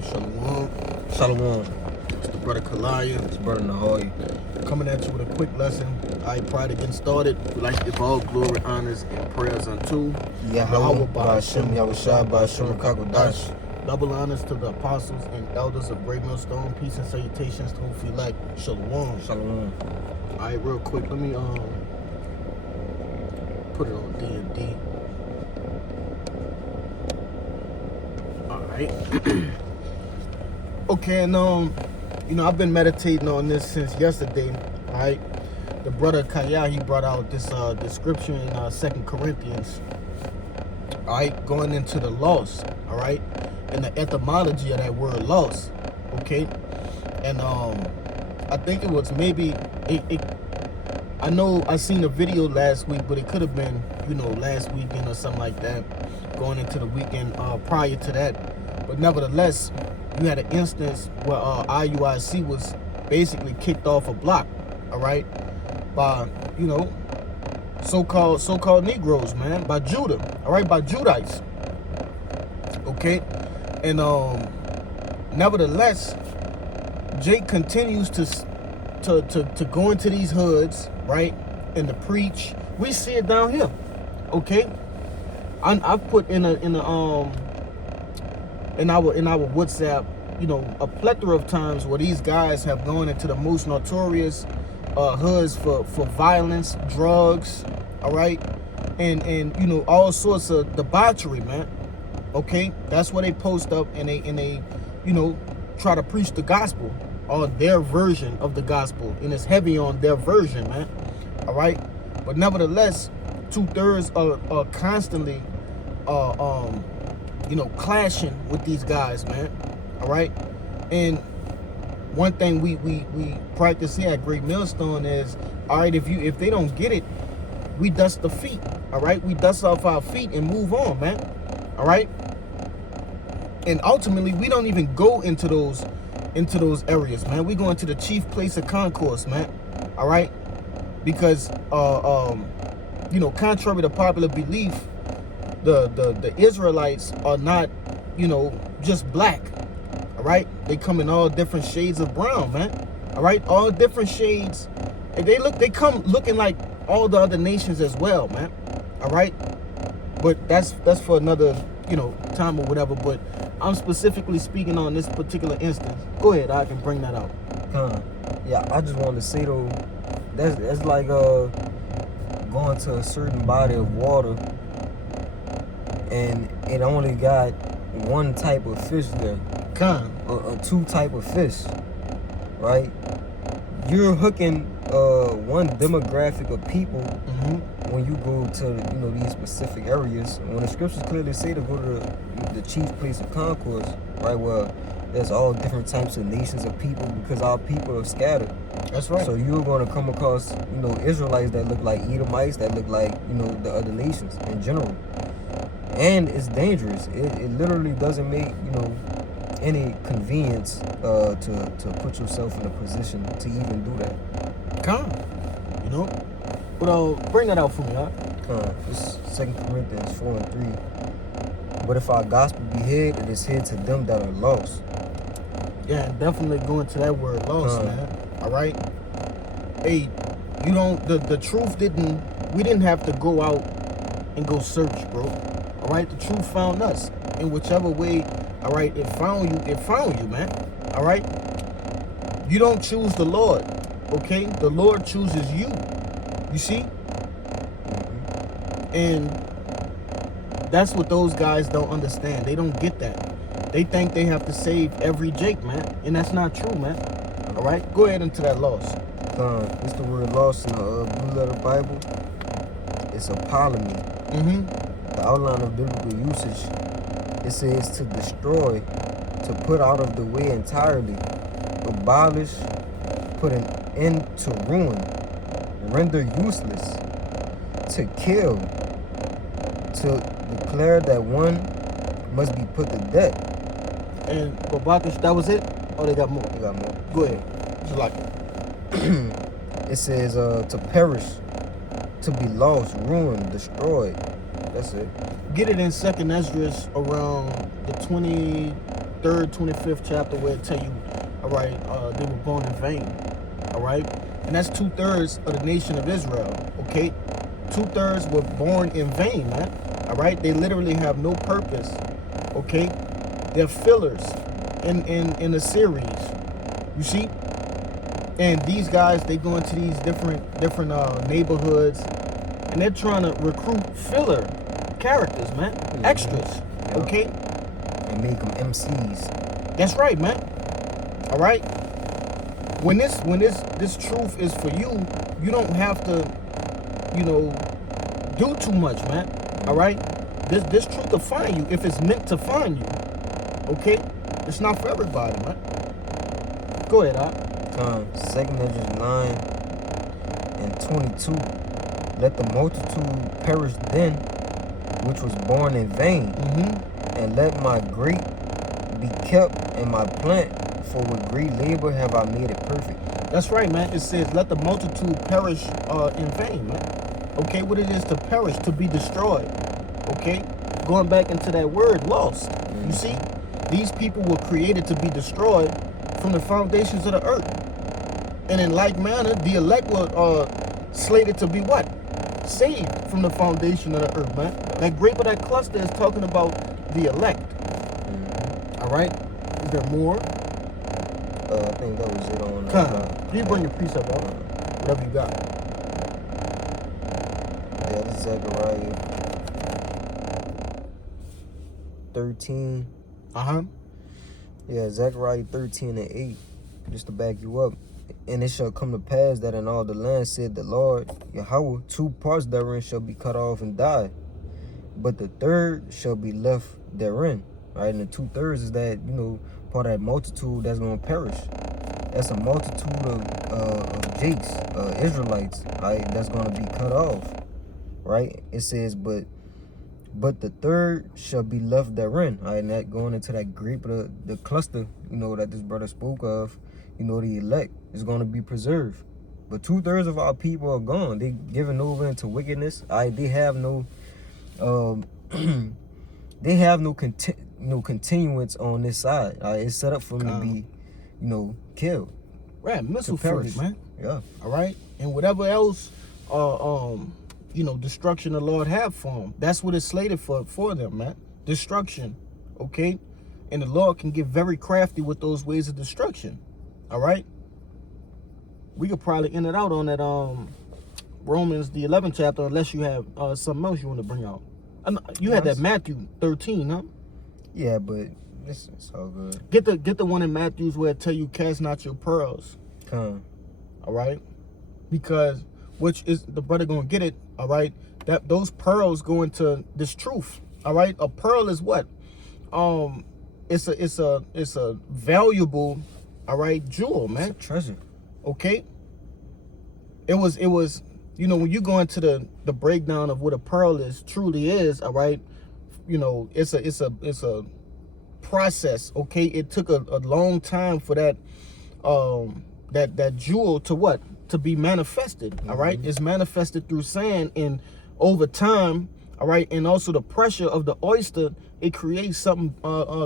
Hey, Shalom. Shalom. It's the brother Kalaya. It's brother Nahoy. Coming at you with a quick lesson. Prior to getting started, we'd like to give all glory, honors, and prayers unto Yahweh Ba'ashem Yahushua Ba'ashem Kakodash. Double honors to the apostles and elders of Great Millstone. Peace and salutations to whom like Shalom. Shalom. Alright, real quick, let me put it on D&D. Alright. Okay, and I've been meditating on this since yesterday, right? The brother Kaya, he brought out this description in 2 Corinthians, all right, going into the loss, all right, and the etymology of that word loss, okay? And I think it was maybe, I know I seen a video last week, but it could have been, last weekend or something like that, going into the weekend prior to that. But nevertheless, you had an instance where IUIC was basically kicked off a block, all right, by, so-called Negroes, man, by Judah, all right, by Judites, okay? And nevertheless, Jake continues to go into these hoods, right, and to preach. We see it down here, okay? I've put in our WhatsApp, a plethora of times where these guys have gone into the most notorious hoods for violence, drugs, all right, and all sorts of debauchery, man. Okay, that's where they post up and they try to preach the gospel or their version of the gospel, and it's heavy on their version, man. All right, but nevertheless, 2/3 are constantly clashing with these guys, man. All right, and one thing we practice here at Great Millstone is, all right, if they don't get it, we dust the feet. All right, we dust off our feet and move on, man. All right, and ultimately we don't even go into those areas, man. We go into the chief place of concourse, man. All right, because contrary to popular belief, the Israelites are not, just black. All right, they come in all different shades of brown, man. All right, all different shades. And they come looking like all the other nations as well, man. All right, but that's for another time or whatever. But I'm specifically speaking on this particular instance. Go ahead, I can bring that out. Yeah, I just wanted to say though, that's like going to a certain body of water and it only got one type of fish there. Or two type of fish, right? You're hooking one demographic of people when you go to these specific areas. When the scriptures clearly say to go to the chief place of concourse, right, where there's all different types of nations of people, because our people are scattered. That's right. So you're going to come across Israelites that look like Edomites, that look like the other nations in general, and it's dangerous. It literally doesn't make any convenience to put yourself in a position to even do that. But bring that out for me, huh? It's 2 Corinthians 4:3. But if our gospel be hid, it is hid to them that are lost. Yeah, and definitely going to that word lost, man. All right. Hey, the truth we didn't have to go out and go search, bro. All right, the truth found us in whichever way. All right, it found you, man. All right, you don't choose the Lord, okay? The Lord chooses you. You see, and that's what those guys don't understand. They don't get that. They think they have to save every Jake, man, and that's not true, man. All right, go ahead into that loss. It's the word loss in the Blue Letter Bible. It's apolemy. The outline of biblical usage. It says to destroy, to put out of the way entirely, abolish, put an end to ruin, render useless, to kill, to declare that one must be put to death. And Babakish, that was it? Oh, they got more? They got more. Go ahead. Just like it says to perish, to be lost, ruined, destroyed. That's it. Get it in 2nd Esdras around the 23rd, 25th chapter where it tell you, all right, they were born in vain, all right? And that's 2/3 of the nation of Israel, okay? 2/3 were born in vain, man, all right? They literally have no purpose, okay? They're fillers in the series, you see? And these guys, they go into these different neighborhoods, and they're trying to recruit filler characters, man, extras, okay? And make them MCs. That's right, man. All right. When this truth is for you, you don't have to, do too much, man. All right. This truth will find you if it's meant to find you. Okay. It's not for everybody, man. Go ahead, Al. 2 Measures 9 and 22. Let the multitude perish then, which was born in vain, and let my grape be kept and my plant, for with great labor have I made it perfect. That's right, man. It says, let the multitude perish in vain, man. Okay, what it is to perish, to be destroyed. Okay, going back into that word, lost. You see, these people were created to be destroyed from the foundations of the earth. And in like manner, the elect were slated to be what? Saved from the foundation of the earth, man. That grape of that cluster is talking about the elect. All right. Is there more? I think that was it on. You bring your precept out. Whatever you got. Yeah, this is Zechariah 13. Yeah, Zechariah 13 and 8. Just to back you up. And it shall come to pass that in all the land, said the Lord Yahweh, 2 parts therein shall be cut off and die, but the third shall be left therein. Right, and the 2/3 is that, part of that multitude that's going to perish. That's a multitude of Jakes, Israelites, right, that's going to be cut off. Right, it says, but the third shall be left therein. Right, and that going into that grape of the cluster, that this brother spoke of. The elect is going to be preserved. But 2/3 of our people are gone. They given over into wickedness. They have no continuance on this side. It's set up for them to be, killed. Right, missile free, man. Yeah. All right. And whatever else destruction the Lord have for them. That's what it's slated for them, man. Destruction. Okay? And the Lord can get very crafty with those ways of destruction. All right, we could probably end it out on that Romans the 11th chapter, unless you have something else you want to bring out. You had that Matthew 13, huh? Yeah, but this is all good. Get the one in Matthew's where it tell you cast not your pearls. All right, because which is the brother gonna get it. All right, that those pearls go into this truth. All right, a pearl is what? It's a valuable. All right, jewel, man. It's a treasure. Okay. It was, when you go into the breakdown of what a pearl truly is, all right, it's a process. Okay. It took a long time for that that jewel to what? To be manifested. All right. It's manifested through sand, and over time, all right, and also the pressure of the oyster, it creates something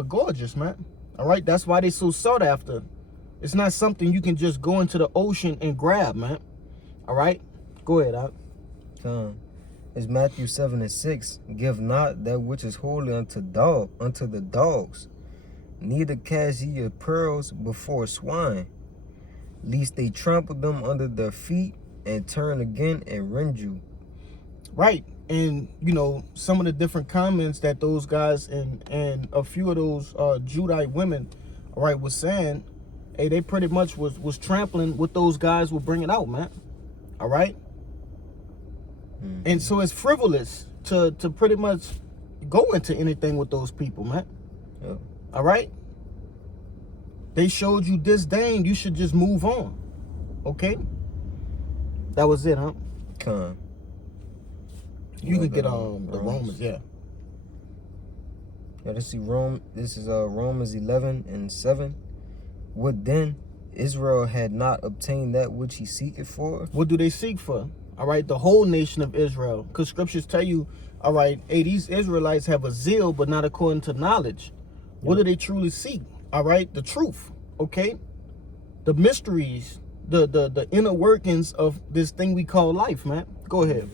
gorgeous, man. All right. That's why they so sought after. It's not something you can just go into the ocean and grab, man. All right? Go ahead, Al. It's Matthew 7 and 6. Give not that which is holy unto the dogs. Neither cast ye your pearls before swine, lest they trample them under their feet and turn again and rend you. Right. And, some of the different comments that those guys and a few of those Judite women, all right, was saying, hey, they pretty much was trampling what those guys were bringing out, man. All right? And so it's frivolous to pretty much go into anything with those people, man. Yeah. All right? They showed you disdain. You should just move on. Okay? That was it, huh? You can get the Romans, yeah. Yeah, this is Romans 11 and 7. What then? Israel had not obtained that which he seeketh for. What do they seek for? All right, the whole nation of Israel. Because scriptures tell you, all right, hey, these Israelites have a zeal, but not according to knowledge. What do they truly seek? All right, the truth. Okay, the mysteries, the inner workings of this thing we call life, man. Go ahead.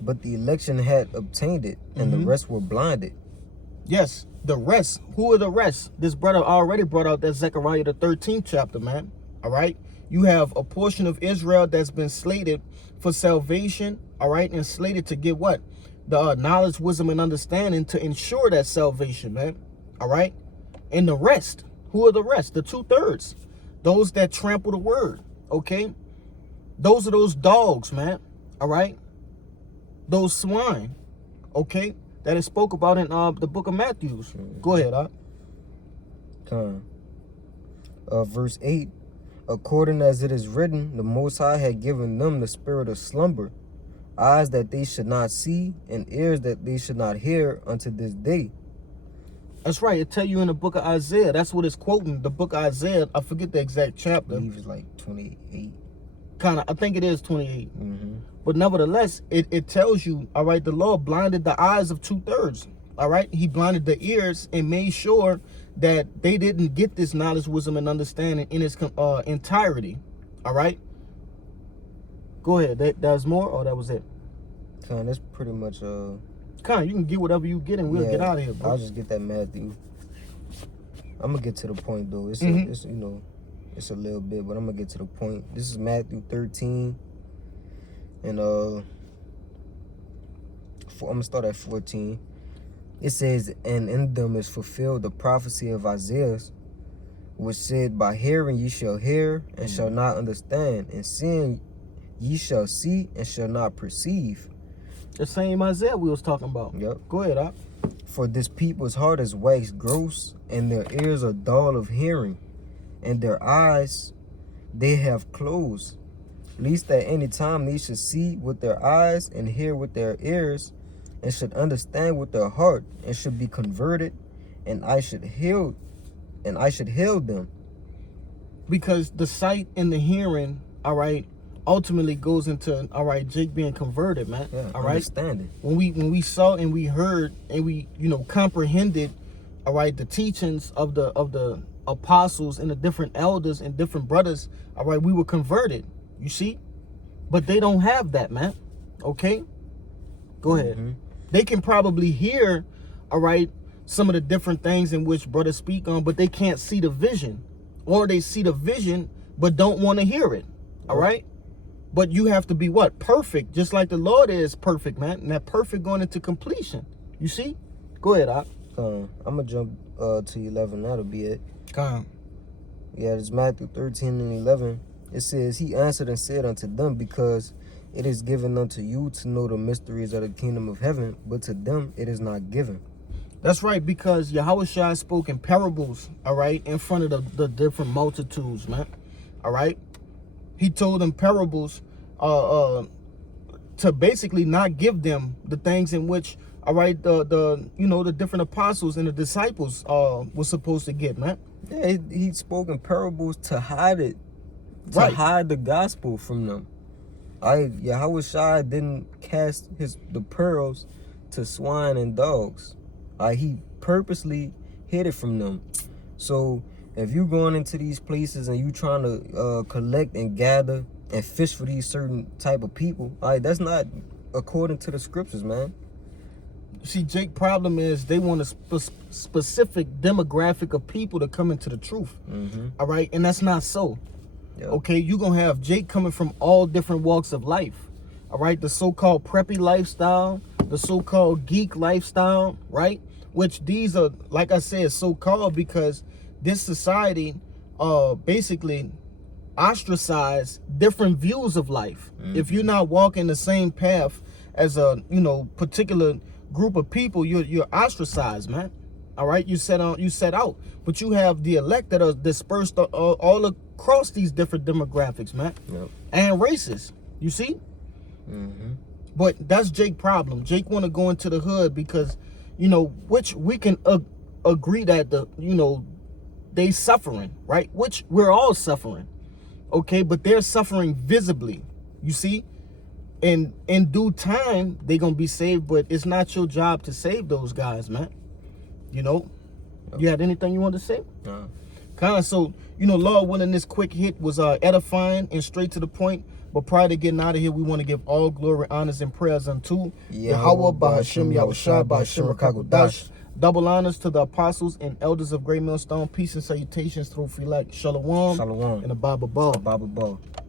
But the election had obtained it, and the rest were blinded. Yes, the rest. Who are the rest? This brother already brought out that Zechariah the 13th chapter, man. All right, you have a portion of Israel that's been slated for salvation. All right, and slated to get what? The knowledge, wisdom, and understanding to ensure that salvation, man. All right, and the rest. Who are the rest? The 2/3. Those that trample the word. Okay, those are those dogs, man. All right, those swine. Okay, that is spoke about in the book of Matthew. Go ahead, Verse 8. According as it is written, the Most High had given them the spirit of slumber, eyes that they should not see, and ears that they should not hear unto this day. That's right. It tell you in the book of Isaiah. That's what it's quoting. The book of Isaiah. I forget the exact I chapter. believe it's like 28. I think it is 28. But nevertheless, it tells you, all right, the Lord blinded the eyes of 2/3. All right. He blinded the ears and made sure that they didn't get this knowledge, wisdom, and understanding in its entirety. All right. Go ahead. That's more, or that was it? That's pretty much You can get whatever you get, and we'll get out of here, bro. I'll just get that Matthew. I'm gonna get to the point though. It's it's a little bit, but I'm gonna get to the point. This is Matthew 13, and I'm gonna start at 14. It says, "And in them is fulfilled the prophecy of Isaiah, which said, By hearing ye shall hear, and shall not understand, and seeing ye shall see, and shall not perceive." The same Isaiah we was talking about. Yep. Go ahead, For this people's heart is waxed gross, and their ears are dull of hearing, and their eyes they have closed, lest at any time they should see with their eyes, and hear with their ears, and should understand with their heart, and should be converted, and I should heal them. Because the sight and the hearing, all right, ultimately goes into, all right, Jake being converted, man. Yeah, all right. Understanding. When we saw and we heard and we comprehended, all right, the teachings of the apostles and the different elders and different brothers, all right, we were converted. You see, but they don't have that, man. Okay, go ahead. They can probably hear, all right, some of the different things in which brothers speak on, but they can't see the vision, or they see the vision but don't want to hear it. All right. But you have to be what? Perfect, just like the Lord is perfect, man. And that perfect going into completion. You see? Go ahead, I'm going to jump to 11. That'll be it. Come. Yeah, it's Matthew 13 and 11. It says, He answered and said unto them, Because it is given unto you to know the mysteries of the kingdom of heaven, but to them it is not given. That's right, because Yahushua spoke in parables, all right, in front of the different multitudes, man. All right? He told them parables to basically not give them the things in which, all right, the different apostles and the disciples were supposed to get, man. Yeah, he spoke in parables to hide it, Right. hide the gospel from them. Yahushua didn't cast the pearls to swine and dogs. He purposely hid it from them. So if you going into these places and you trying to collect and gather and fish for these certain type of people, that's not according to the scriptures, man. See, Jake, problem is they want a specific demographic of people to come into the truth. All right, and that's not so. Yep. Okay, you're gonna have Jake coming from all different walks of life. All right, the so-called preppy lifestyle, the so-called geek lifestyle, right? Which these are, like I said, so-called because this society basically ostracize different views of life. If you're not walking the same path as a particular group of people, you're ostracized, man. All right, you set out, but you have the elect that are dispersed all across these different demographics, man. Yep. And races. You see. But that's Jake's problem. Jake want to go into the hood because which we can agree that they suffering, right? Which we're all suffering. Okay, but they're suffering visibly. You see? And in due time, they're going to be saved, but it's not your job to save those guys, man. You had anything you wanted to say? Nah. So, Lord willing, this quick hit was edifying and straight to the point. But prior to getting out of here, we want to give all glory, honors, and prayers unto Yahweh, Bahashim, Yahushua, Bahashim, Rakagodash. Double honors to the apostles and elders of Great Millstone. Peace and salutations through Philak, Shalom, Shalom. and the Baba Ball. Baba Ball.